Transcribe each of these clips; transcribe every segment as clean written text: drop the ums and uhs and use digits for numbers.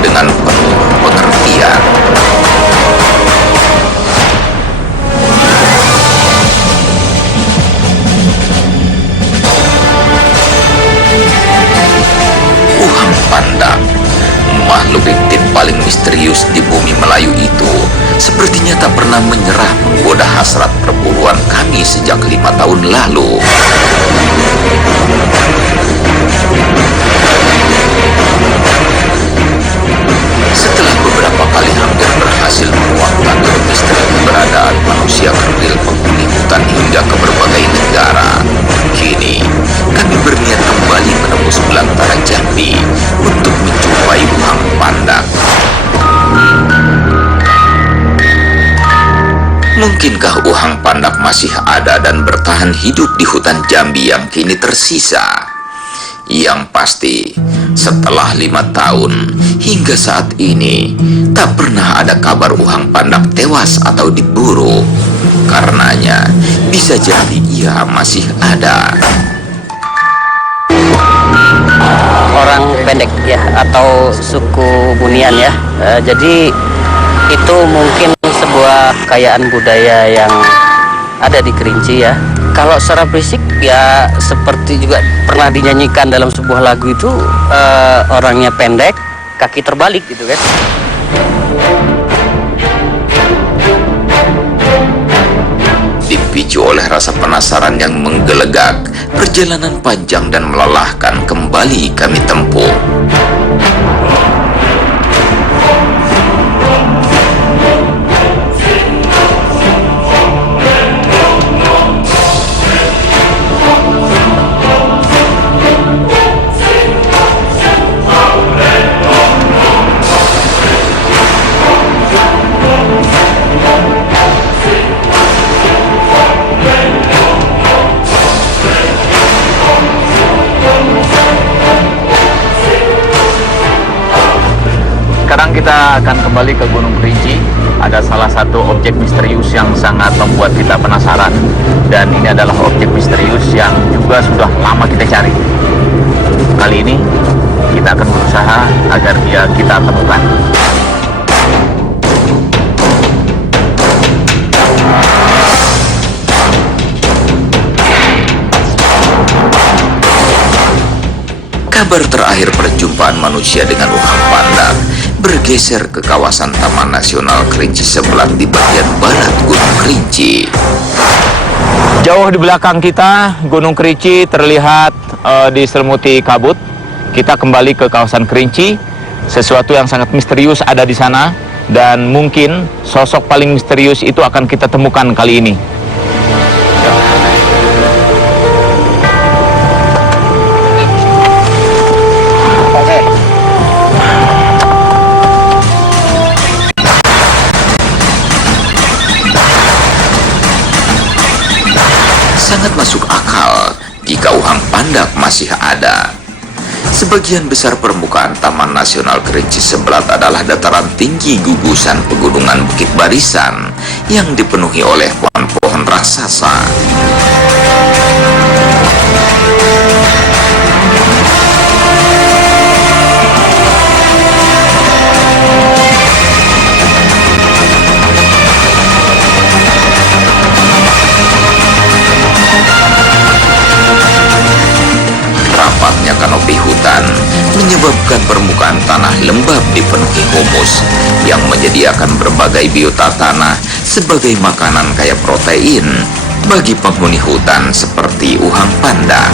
dengan penuh pengertian. Uhang Pandak, makhluk riptin paling misterius di bumi Melayu itu, sepertinya tak pernah menyerah menggoda hasrat perburuan kami sejak 5 tahun lalu. Setelah beberapa kali hampir berhasil menguak tanggal misteri keberadaan manusia kerdil penghuni hutan hingga ke berbagai negara, kini kami berniat kembali menembus belantara Jambi untuk menjumpai Uhang Pandak. Mungkinkah Uhang Pandak masih ada dan bertahan hidup di hutan Jambi yang kini tersisa? Yang pasti, setelah 5 tahun hingga saat ini, tak pernah ada kabar Uhang Pandak tewas atau diburu. Karenanya, bisa jadi ia masih ada. Orang pendek ya, atau suku Bunian ya. Jadi itu mungkin sebuah kekayaan budaya yang ada di Kerinci ya. Kalau secara fisik ya seperti juga pernah dinyanyikan dalam sebuah lagu itu, orangnya pendek, kaki terbalik gitu kan. Dipicu oleh rasa penasaran yang menggelegak, perjalanan panjang dan melelahkan kembali kami tempuh. Sekarang kita akan kembali ke Gunung Kerinci. Ada salah satu objek misterius yang sangat membuat kita penasaran, dan ini adalah objek misterius yang juga sudah lama kita cari. Kali ini kita akan berusaha agar dia kita temukan. Kabar terakhir perjumpaan manusia dengan Uhang Pandak bergeser ke kawasan Taman Nasional Kerinci Sebelat di bagian barat Gunung Kerinci. Jauh di belakang kita, Gunung Kerinci terlihat diselimuti kabut. Kita kembali ke kawasan Kerinci. Sesuatu yang sangat misterius ada di sana, dan mungkin sosok paling misterius itu akan kita temukan kali ini. Sangat masuk akal jika Uhang Pandak masih ada. Sebagian besar permukaan Taman Nasional Kerinci Sebelat adalah dataran tinggi gugusan pegunungan Bukit Barisan yang dipenuhi oleh pohon-pohon raksasa. Rapatnya kanopi hutan menyebabkan permukaan tanah lembab dipenuhi humus yang menyediakan berbagai biota tanah sebagai makanan kaya protein bagi penghuni hutan seperti Uhang Pandak.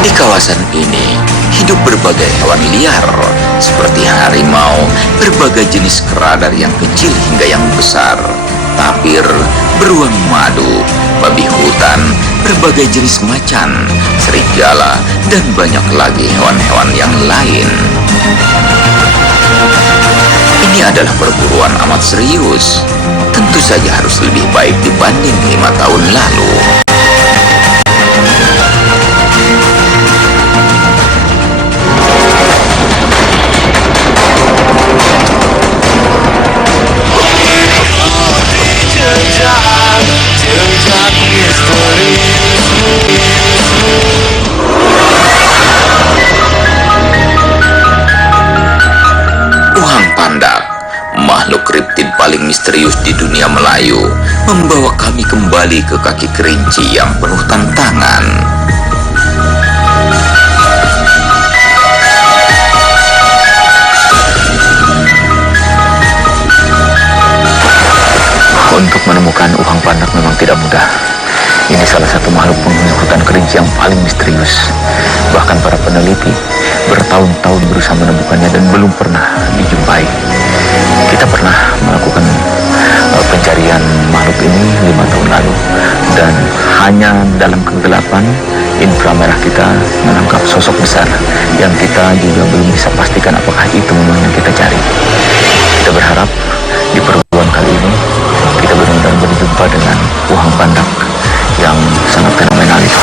Di kawasan ini hidup berbagai hewan liar seperti harimau, berbagai jenis kera dari yang kecil hingga yang besar, tapir, beruang madu, babi hutan, berbagai jenis macan, serigala, dan banyak lagi hewan-hewan yang lain. Ini adalah perburuan amat serius. Tentu saja harus lebih baik dibanding 5 tahun lalu. misterius di dunia Melayu membawa kami kembali ke kaki kerinci yang penuh tantangan. Untuk menemukan Uhang Pandak memang tidak mudah. Ini salah satu makhluk penghuni hutan kerinci yang paling misterius. Bahkan para peneliti bertahun-tahun berusaha menemukannya dan belum pernah dijumpai. Kita pernah melakukan pencarian makhluk ini 5 tahun lalu, dan hanya dalam kegelapan inframerah kita menangkap sosok besar yang kita juga belum bisa pastikan apakah itu memang yang kita cari. Kita berharap di perburuan kali ini kita benar-benar berjumpa dengan Uhang Pandak yang sangat fenomenal itu.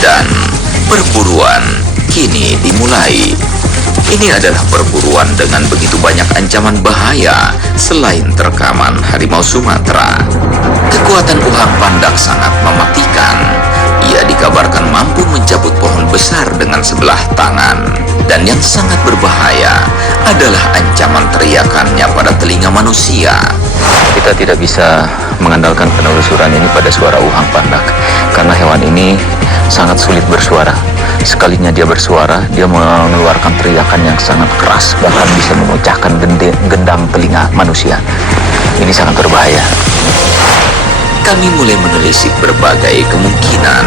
Dan perburuan kini dimulai. Ini adalah perburuan dengan begitu banyak ancaman bahaya selain terkaman harimau Sumatera. Kekuatan Uhang Pandak sangat mematikan. Ia dikabarkan mampu mencabut pohon besar dengan sebelah tangan. Dan yang sangat berbahaya adalah ancaman teriakannya pada telinga manusia. Kita tidak bisa mengandalkan penelusuran ini pada suara Uhang Pandak, karena hewan ini sangat sulit bersuara. Sekalinya dia bersuara, dia mengeluarkan teriakan yang sangat keras, bahkan bisa memecahkan gendang telinga manusia. Ini sangat berbahaya. Kami mulai menelisik berbagai kemungkinan.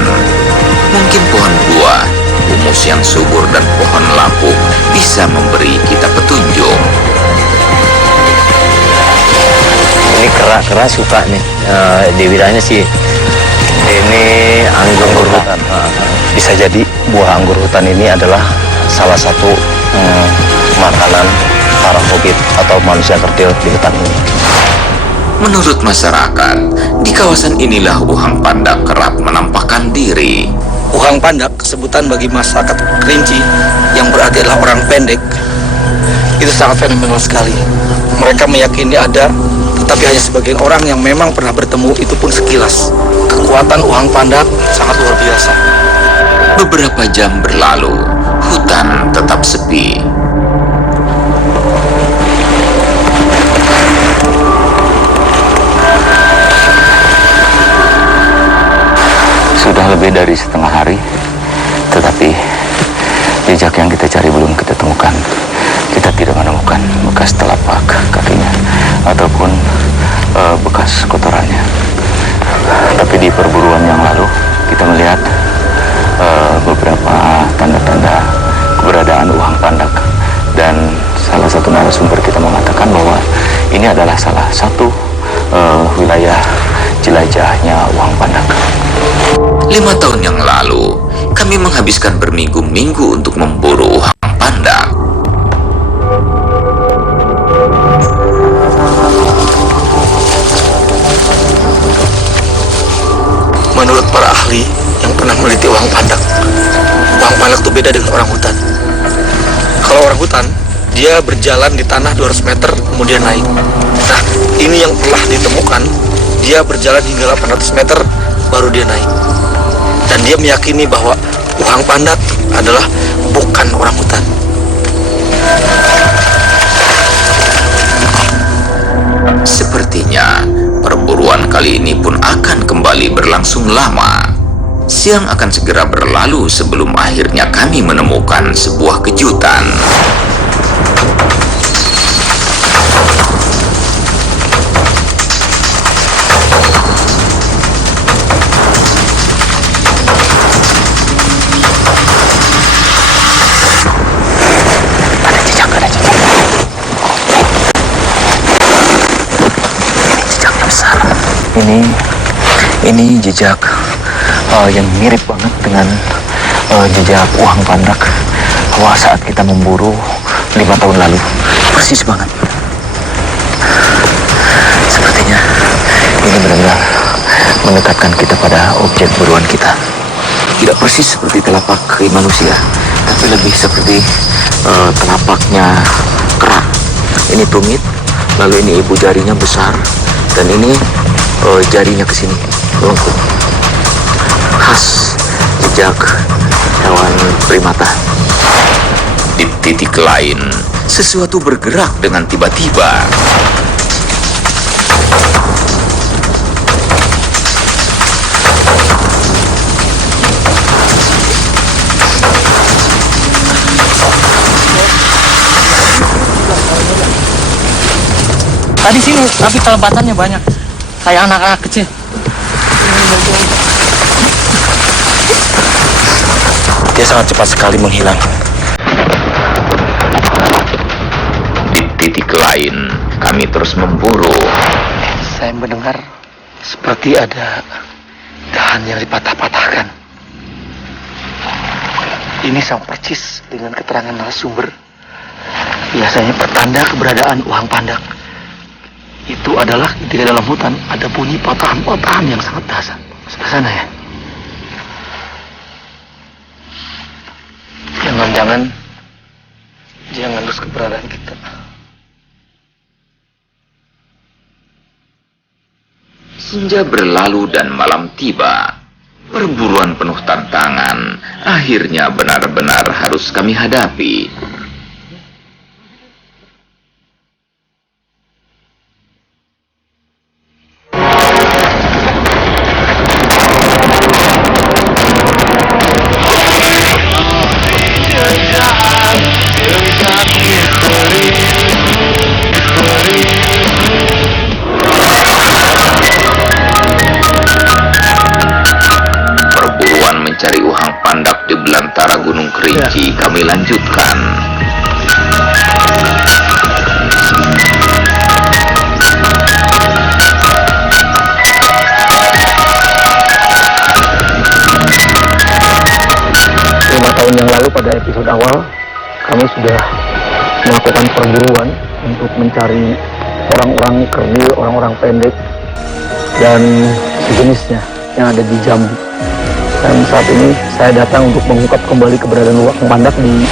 Mungkin pohon buah, humus yang subur, dan pohon lapuk bisa memberi kita petunjuk. Ini kera suka nih, dibilangnya sih ini anggur hutan. Bisa jadi buah anggur hutan ini adalah salah satu makanan para hobbit atau manusia kerdil di hutan ini. Menurut masyarakat, di kawasan inilah Uhang Pandak kerap menampakkan diri. Uhang Pandak, sebutan bagi masyarakat Kerinci yang berarti adalah orang pendek, itu sangat fenomenal sekali. Mereka meyakini ada, tetapi hanya sebagian orang yang memang pernah bertemu, itu pun sekilas. Kekuatan Uhang Pandak sangat luar biasa. Beberapa jam berlalu, hutan tetap sepi. Sudah lebih dari setengah hari, tetapi jejak yang kita cari belum kita temukan. Kita tidak menemukan bekas telapak kakinya ataupun bekas kotorannya. Tapi di perburuan yang lalu kita melihat beberapa tanda-tanda keberadaan Uhang Pandak, dan salah satu narasumber kita mengatakan bahwa ini adalah salah satu wilayah jelajahnya Uhang Pandak. 5 tahun yang lalu, kami menghabiskan berminggu-minggu untuk memburu Uhang Pandak. Menurut para ahli yang pernah meneliti Uhang Pandak itu beda dengan orang hutan. Kalau orang hutan, dia berjalan di tanah 200 meter kemudian naik. Nah, ini yang telah ditemukan, dia berjalan hingga 800 meter baru dia naik. Dan dia meyakini bahwa Uhang Pandak adalah bukan orang hutan. Sepertinya perburuan kali ini pun akan kembali berlangsung lama. Siang akan segera berlalu sebelum akhirnya kami menemukan sebuah kejutan. Ini jejak yang mirip banget dengan jejak Uhang Pandak saat kita memburu 5 tahun lalu. Persis banget. Sepertinya ini benar-benar mendekatkan kita pada objek buruan kita. Tidak persis seperti telapak kaki manusia, tapi lebih seperti telapaknya kera. Ini tumit, lalu ini ibu jarinya besar, dan ini jarinya ke sini, lengkung. khas jejak hewan primata. Di titik lain, sesuatu bergerak dengan tiba-tiba. Tadi sini, tapi kelebatannya banyak. Kayak anak-anak kecil. Dia sangat cepat sekali menghilang. Di titik lain, kami terus memburu. Saya mendengar seperti ada dahan yang dipatah-patahkan. Ini sama persis dengan keterangan narasumber. Biasanya pertanda keberadaan uang pandak itu adalah ketika dalam hutan ada bunyi patahan-patahan yang sangat dahsyat. Sebelah sana ya. Jangan-jangan dia ngendus keberadaan kita. Senja berlalu dan malam tiba. Perburuan penuh tantangan akhirnya benar-benar harus kami hadapi. Mencari uhang pandak di belantara Gunung Kerinci kami lanjutkan. Tahun yang lalu pada episode awal kami sudah melakukan perburuan untuk mencari orang-orang kerdil, orang-orang pendek dan sejenisnya yang ada di Jambi. Dan saat ini saya datang untuk mengungkap kembali keberadaan uang pandak di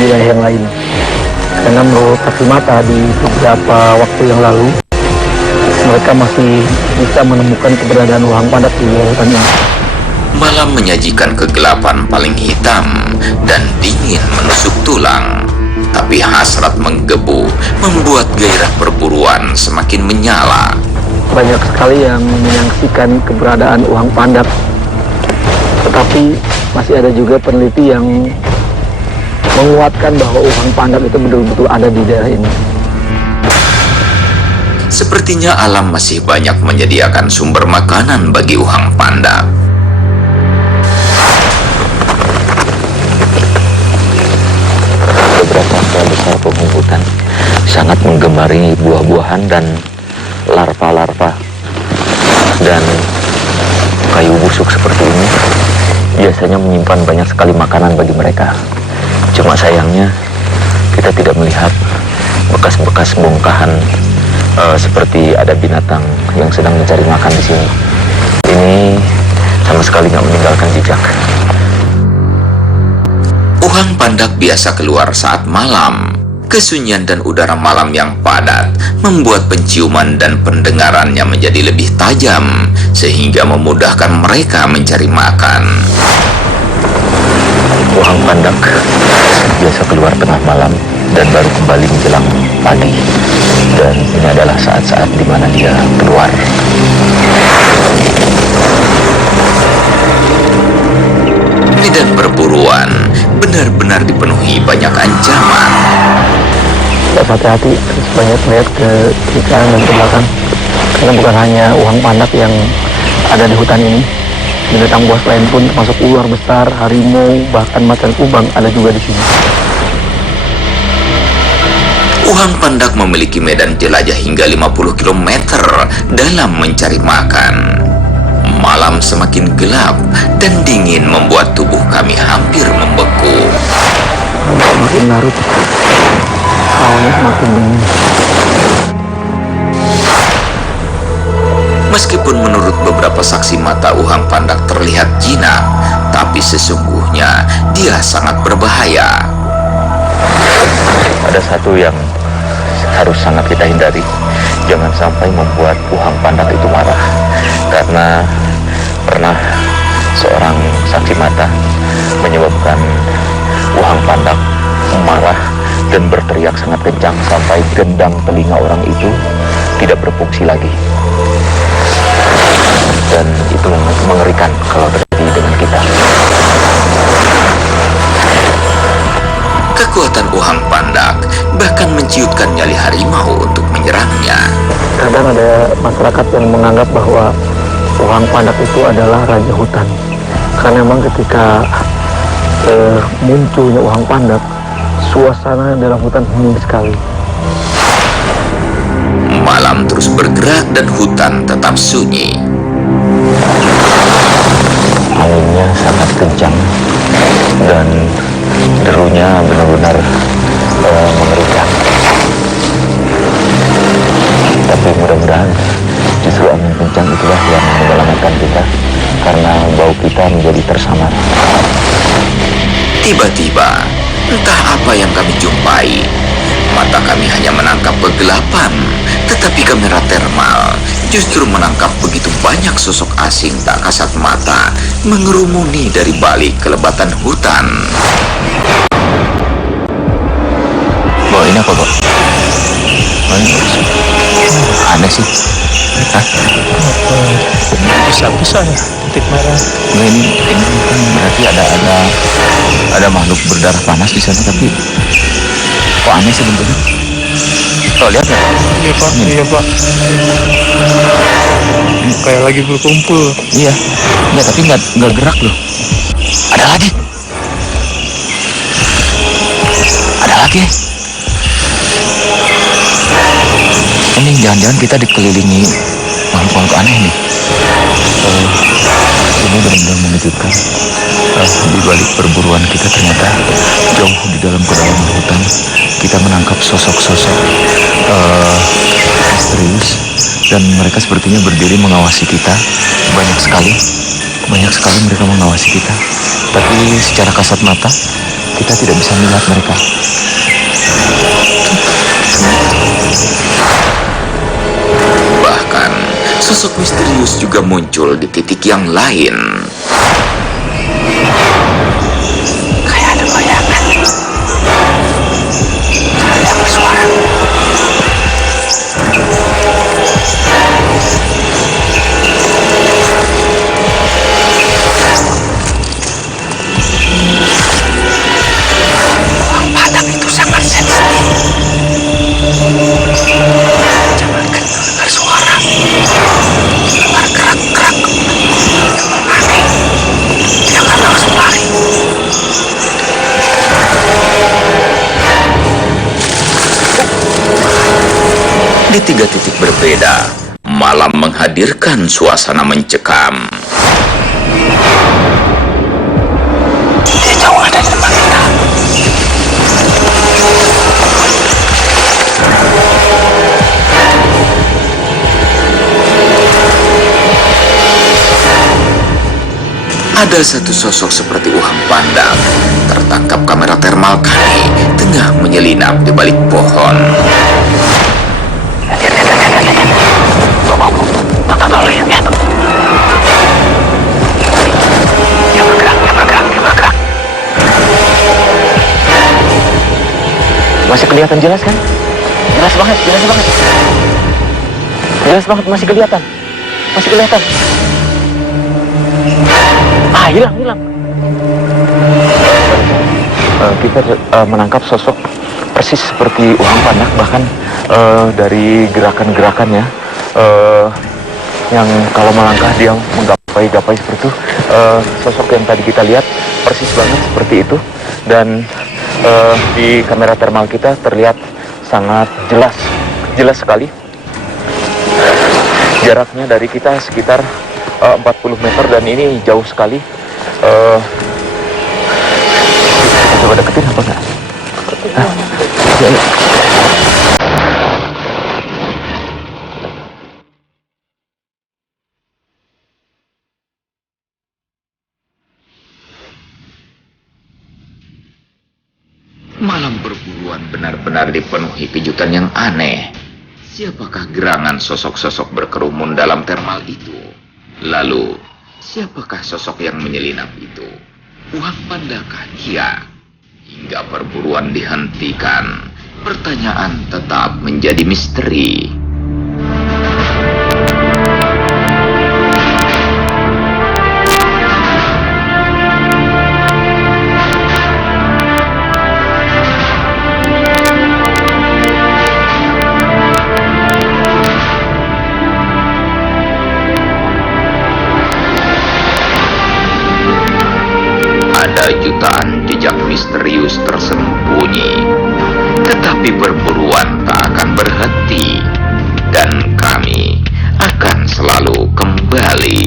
wilayah yang lain. Karena menurut saksi mata di beberapa waktu yang lalu mereka masih bisa menemukan keberadaan uang pandak di wilayah hutan ini. Malam menyajikan kegelapan paling hitam dan dingin menusuk tulang. Tapi hasrat menggebu membuat gairah perburuan semakin menyala. Banyak sekali yang menyaksikan keberadaan uang pandak. Tetapi masih ada juga peneliti yang menguatkan bahwa uang pandak itu betul-betul ada di daerah ini. Sepertinya alam masih banyak menyediakan sumber makanan bagi uhang pandak. Beberapa kera besar pemungkutan sangat menggemari buah-buahan dan larva-larva. Dan kayu busuk seperti ini biasanya menyimpan banyak sekali makanan bagi mereka. Cuma sayangnya kita tidak melihat bekas-bekas bongkahan seperti ada binatang yang sedang mencari makan di sini. Ini sama sekali nggak meninggalkan jejak. Uhang pandak biasa keluar saat malam. Kesunyian dan udara malam yang padat membuat penciuman dan pendengarannya menjadi lebih tajam, sehingga memudahkan mereka mencari makan. Uhang pandak biasa keluar tengah malam dan baru kembali menjelang pagi. Dan ini adalah saat-saat di mana dia keluar. Medan perburuan benar-benar dipenuhi banyak ancaman. Harus hati-hati, harus banyak melihat ke kiri kanan dan ke belakang. Karena bukan hanya uang pandak yang ada di hutan ini. Binatang buas lain pun termasuk ular besar, harimau, bahkan macan kubang ada juga di sini. Uhang pandak memiliki medan jelajah hingga 50 km dalam mencari makan. Malam semakin gelap dan dingin membuat tubuh kami hampir membeku. Makin larut, hawanya semakin dingin. Meskipun menurut beberapa saksi mata uhang pandak terlihat jinak, tapi sesungguhnya dia sangat berbahaya. Ada satu yang harus sangat kita hindari. Jangan sampai membuat uhang pandak itu marah. Karena pernah seorang saksi mata menyebabkan Uhang Pandak marah dan berteriak sangat kencang sampai gendang telinga orang itu tidak berfungsi lagi. Dan itu mengerikan kalau terjadi dengan kita. Kekuatan Uhang Pandak bahkan menciutkan nyali harimau untuk menyerangnya. Kadang ada masyarakat yang menganggap bahwa Uhang Pandak itu adalah raja hutan. Karena memang ketika munculnya Uhang Pandak, suasana dalam hutan hening sekali. Malam terus bergerak dan hutan tetap sunyi. Anginnya sangat kencang dan derunya benar-benar mengerikan. Tapi mudah-mudahan justru angin kencang itulah yang menyelamatkan kita, karena bau kita menjadi tersamar. Tiba-tiba, entah apa yang kami jumpai. Mata kami hanya menangkap kegelapan, tetapi kamera termal justru menangkap begitu banyak sosok asing tak kasat mata mengerumuni dari balik kelebatan hutan. Bawa ini apa, Pak? Aneh sih. Hah? Bisa-bisa ya, titik merah. Nah, ini kan berarti ada makhluk berdarah panas di sana, tapi kok aneh sih bentuknya? Tuh, lihat ya? Iya Pak, iya Pak. Kayak lagi berkumpul. Iya, tapi nggak gerak loh. Ada lagi. Ada lagi. Ini jangan-jangan kita dikelilingi makhluk-makhluk aneh nih. Ini benar-benar mengejutkan. Di balik perburuan kita ternyata jauh di dalam kedalaman hutan kita menangkap sosok-sosok misterius, dan mereka sepertinya berdiri mengawasi kita. Banyak sekali mereka mengawasi kita. Tapi secara kasat mata kita tidak bisa melihat mereka. Bahkan, sosok misterius juga muncul di titik yang lain. Kayak ada bayangan. Ada yang bersuara. Orang Padang itu sangat sensitif. Jangankan mendengar suara, mendengar gerak-gerak yang aneh, dia akan langsung lari. Di 3 titik berbeda, malam menghadirkan suasana mencekam. Dia jauh ada di depan kita. Ada satu sosok seperti Uhang Pandak tertangkap kamera termal kami tengah menyelinap di balik pohon. Mata dulu ya. Dia bergerak. Masih kelihatan jelas kan? Jelas banget. Jelas banget, masih kelihatan. Hilang. Kita menangkap sosok persis seperti Uhang Pandak, bahkan dari gerakan-gerakannya yang kalau melangkah dia menggapai-gapai seperti itu. Sosok yang tadi kita lihat persis banget seperti itu, dan di kamera termal kita terlihat sangat jelas sekali. Jaraknya dari kita sekitar 40 meter, dan ini jauh sekali. Kita coba deketin apa enggak? Ya. Malam perburuan benar-benar dipenuhi kejutan yang aneh. Siapakah gerangan sosok-sosok berkerumun dalam termal itu? Lalu, Siapakah sosok yang menyelinap itu? Uang Pandakah dia? Hingga perburuan dihentikan, pertanyaan tetap menjadi misteri. Ada jutaan jejak misterius tersembunyi, tetapi perburuan tak akan berhenti, dan kami akan selalu kembali.